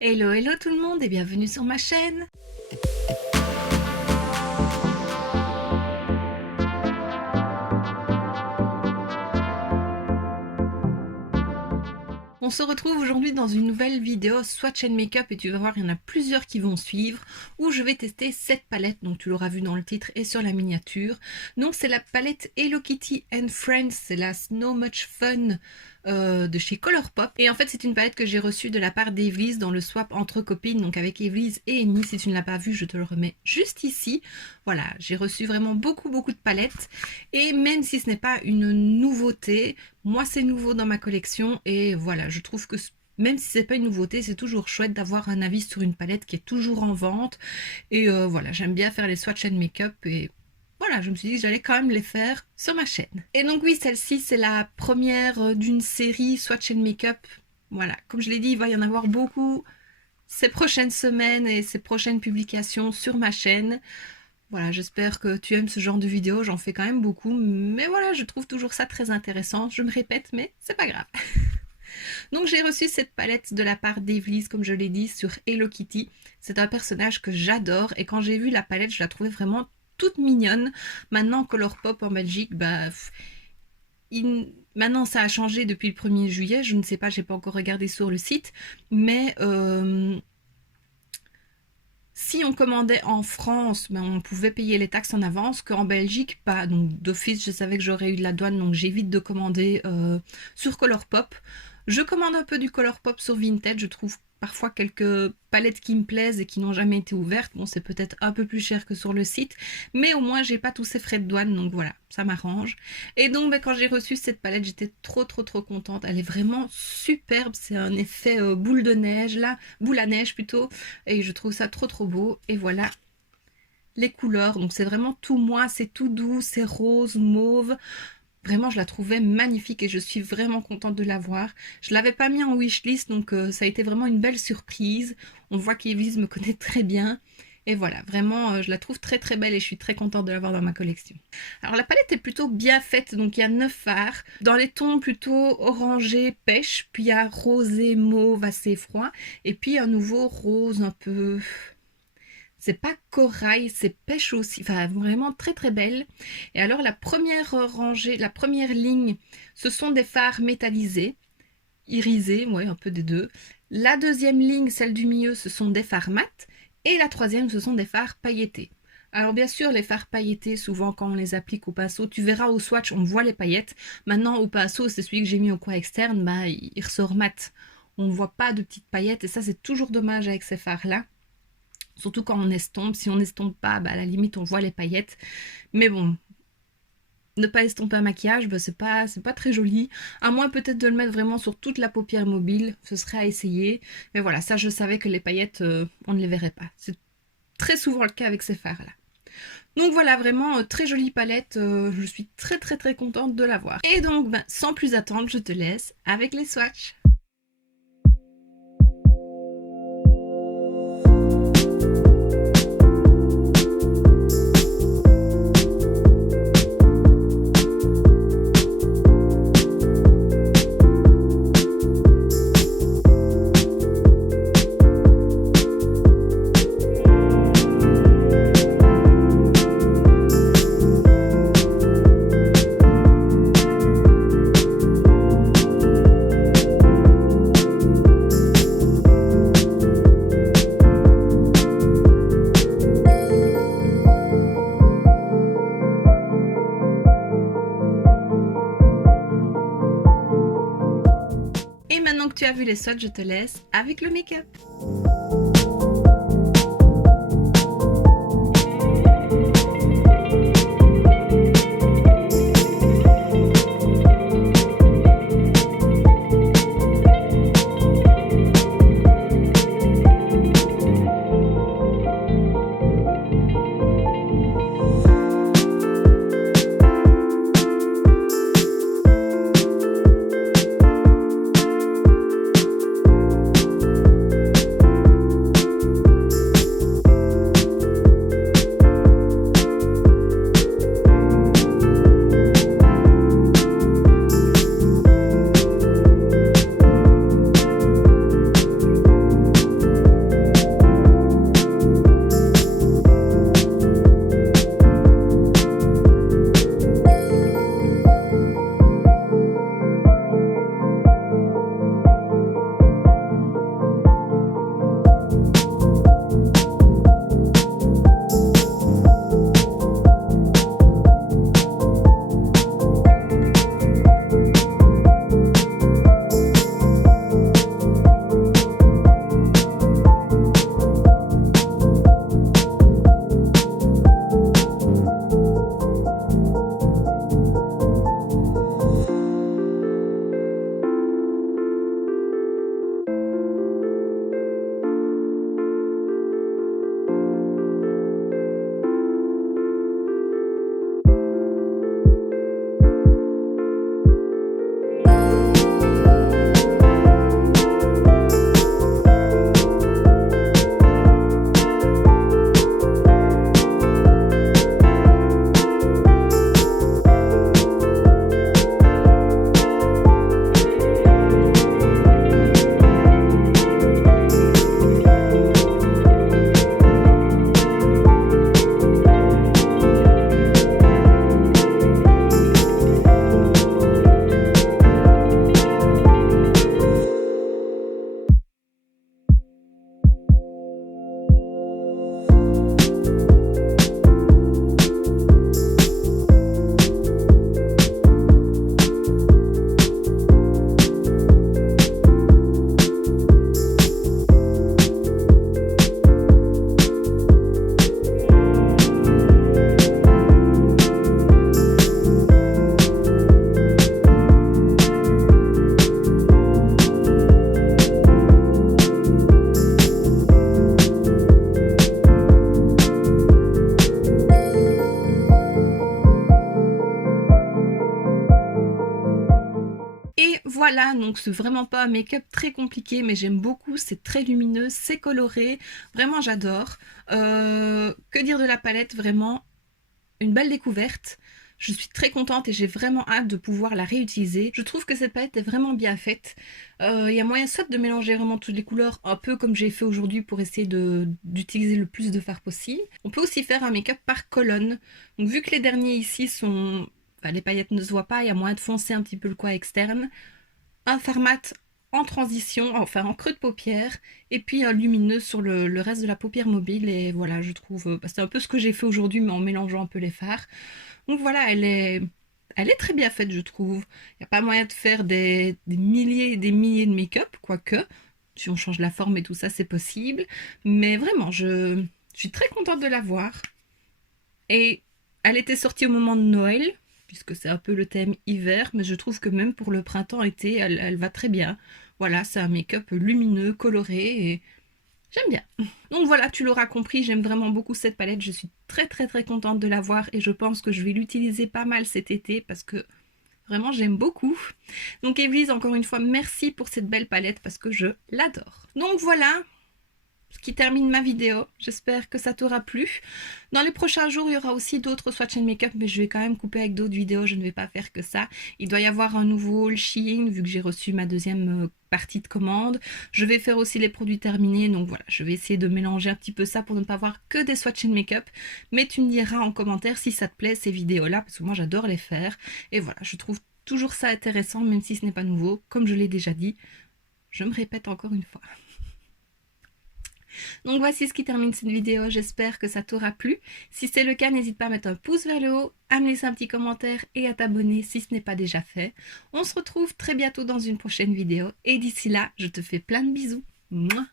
Hello, hello tout le monde et bienvenue sur ma chaîne. On se retrouve aujourd'hui dans une nouvelle vidéo Swatch and Makeup et tu vas voir, il y en a plusieurs qui vont suivre où je vais tester cette palette, donc tu l'auras vu dans le titre et sur la miniature. Donc c'est la palette Hello Kitty and Friends, c'est la Snow Much Fun de chez Colourpop. Et en fait c'est une palette que j'ai reçue de la part d'Evelise dans le swap entre copines, donc avec Evelise et Amy. Si tu ne l'as pas vu, je te le remets juste ici. Voilà, j'ai reçu vraiment beaucoup de palettes et même si ce n'est pas une nouveauté, moi c'est nouveau dans ma collection et voilà, je trouve que même si c'est pas une nouveauté, c'est toujours chouette d'avoir un avis sur une palette qui est toujours en vente. Et voilà, j'aime bien faire les swatch and make-up et voilà, je me suis dit que j'allais quand même les faire sur ma chaîne. Et donc oui, celle-ci c'est la première d'une série swatch and make-up. Voilà, comme je l'ai dit, il va y en avoir beaucoup ces prochaines semaines et ces prochaines publications sur ma chaîne. Voilà, j'espère que tu aimes ce genre de vidéos, j'en fais quand même beaucoup, mais voilà, je trouve toujours ça très intéressant. Je me répète, mais c'est pas grave. Donc j'ai reçu cette palette de la part d'Evelise, comme je l'ai dit, sur Hello Kitty. C'est un personnage que j'adore et quand j'ai vu la palette, je la trouvais vraiment toute mignonne. Maintenant, Colourpop en Belgique, maintenant ça a changé depuis le 1er juillet, je ne sais pas, j'ai pas encore regardé sur le site, mais si on commandait en France, on pouvait payer les taxes en avance, qu'en Belgique, pas. Donc d'office, je savais que j'aurais eu de la douane, donc j'évite de commander sur Colourpop. Je commande un peu du Colourpop sur Vinted, je trouve parfois quelques palettes qui me plaisent et qui n'ont jamais été ouvertes. Bon, c'est peut-être un peu plus cher que sur le site, mais au moins j'ai pas tous ces frais de douane, donc voilà, ça m'arrange. Et donc quand j'ai reçu cette palette, j'étais trop contente. Elle est vraiment superbe, c'est un effet boule de neige là, boule à neige plutôt, et je trouve ça trop beau. Et voilà les couleurs, donc c'est vraiment tout moi, c'est tout doux, c'est rose, mauve. Vraiment, je la trouvais magnifique et je suis vraiment contente de l'avoir. Je ne l'avais pas mis en wishlist, donc ça a été vraiment une belle surprise. On voit qu'Evelise me connaît très bien. Et voilà, vraiment, je la trouve très belle et je suis très contente de l'avoir dans ma collection. Alors la palette est plutôt bien faite, donc il y a 9 fards. Dans les tons plutôt orangé, pêche, puis il y a rosé, mauve assez froid. Et puis un nouveau rose un peu... C'est pas corail, c'est pêche aussi, enfin vraiment très belle. Et alors la première rangée, la première ligne, ce sont des fards métallisés, irisés, ouais, un peu des deux. La deuxième ligne, celle du milieu, ce sont des fards mat. Et la troisième, ce sont des fards pailletés. Alors bien sûr, les fards pailletés, souvent quand on les applique au pinceau, tu verras au swatch, on voit les paillettes. Maintenant au pinceau, c'est celui que j'ai mis au coin externe, il ressort mat. On ne voit pas de petites paillettes et ça c'est toujours dommage avec ces fards-là. Surtout quand on estompe. Si on n'estompe pas, à la limite, on voit les paillettes. Mais bon, ne pas estomper un maquillage, c'est pas très joli. À moins peut-être de le mettre vraiment sur toute la paupière mobile. Ce serait à essayer. Mais voilà, ça, je savais que les paillettes, on ne les verrait pas. C'est très souvent le cas avec ces fards-là. Donc voilà, vraiment très jolie palette. Je suis très contente de l'avoir. Et donc, sans plus attendre, je te laisse avec les swatchs. Et maintenant que tu as vu les swatchs, je te laisse avec le make-up. voilà, donc c'est vraiment pas un make-up très compliqué, mais j'aime beaucoup, c'est très lumineux, c'est coloré, vraiment j'adore. Que dire de la palette, vraiment une belle découverte. Je suis très contente et j'ai vraiment hâte de pouvoir la réutiliser. Je trouve que cette palette est vraiment bien faite. Il y a moyen soit de mélanger vraiment toutes les couleurs, un peu comme j'ai fait aujourd'hui pour essayer d'utiliser le plus de fard possible. On peut aussi faire un make-up par colonne. Donc vu que les derniers ici sont... Enfin, les paillettes ne se voient pas, il y a moyen de foncer un petit peu le coin externe. Un fard mat en transition, enfin en creux de paupière, et puis un lumineux sur le reste de la paupière mobile. Et voilà, je trouve... c'est un peu ce que j'ai fait aujourd'hui, mais en mélangeant un peu les fards. Donc voilà, elle est très bien faite, je trouve. Il n'y a pas moyen de faire des milliers et des milliers de make-up, quoique, si on change la forme et tout ça, c'est possible. Mais vraiment, je suis très contente de la voir. Et elle était sortie au moment de Noël, puisque c'est un peu le thème hiver, mais je trouve que même pour le printemps-été, elle va très bien. Voilà, c'est un make-up lumineux, coloré, et j'aime bien. Donc voilà, tu l'auras compris, j'aime vraiment beaucoup cette palette. Je suis très contente de l'avoir et je pense que je vais l'utiliser pas mal cet été parce que vraiment j'aime beaucoup. Donc Evely's, encore une fois, merci pour cette belle palette parce que je l'adore. Donc voilà ce qui termine ma vidéo. J'espère que ça t'aura plu. Dans les prochains jours, il y aura aussi d'autres swatch and make-up, mais je vais quand même couper avec d'autres vidéos. Je ne vais pas faire que ça. Il doit y avoir un nouveau haul Shein, vu que j'ai reçu ma deuxième partie de commande. Je vais faire aussi les produits terminés. Donc voilà, je vais essayer de mélanger un petit peu ça pour ne pas avoir que des swatch and make-up. Mais tu me diras en commentaire si ça te plaît, ces vidéos-là, parce que moi, j'adore les faire. Et voilà, je trouve toujours ça intéressant, même si ce n'est pas nouveau. Comme je l'ai déjà dit, je me répète encore une fois. Donc voici ce qui termine cette vidéo, j'espère que ça t'aura plu. Si c'est le cas, n'hésite pas à mettre un pouce vers le haut, à me laisser un petit commentaire et à t'abonner si ce n'est pas déjà fait. On se retrouve très bientôt dans une prochaine vidéo et d'ici là, je te fais plein de bisous. Mouah.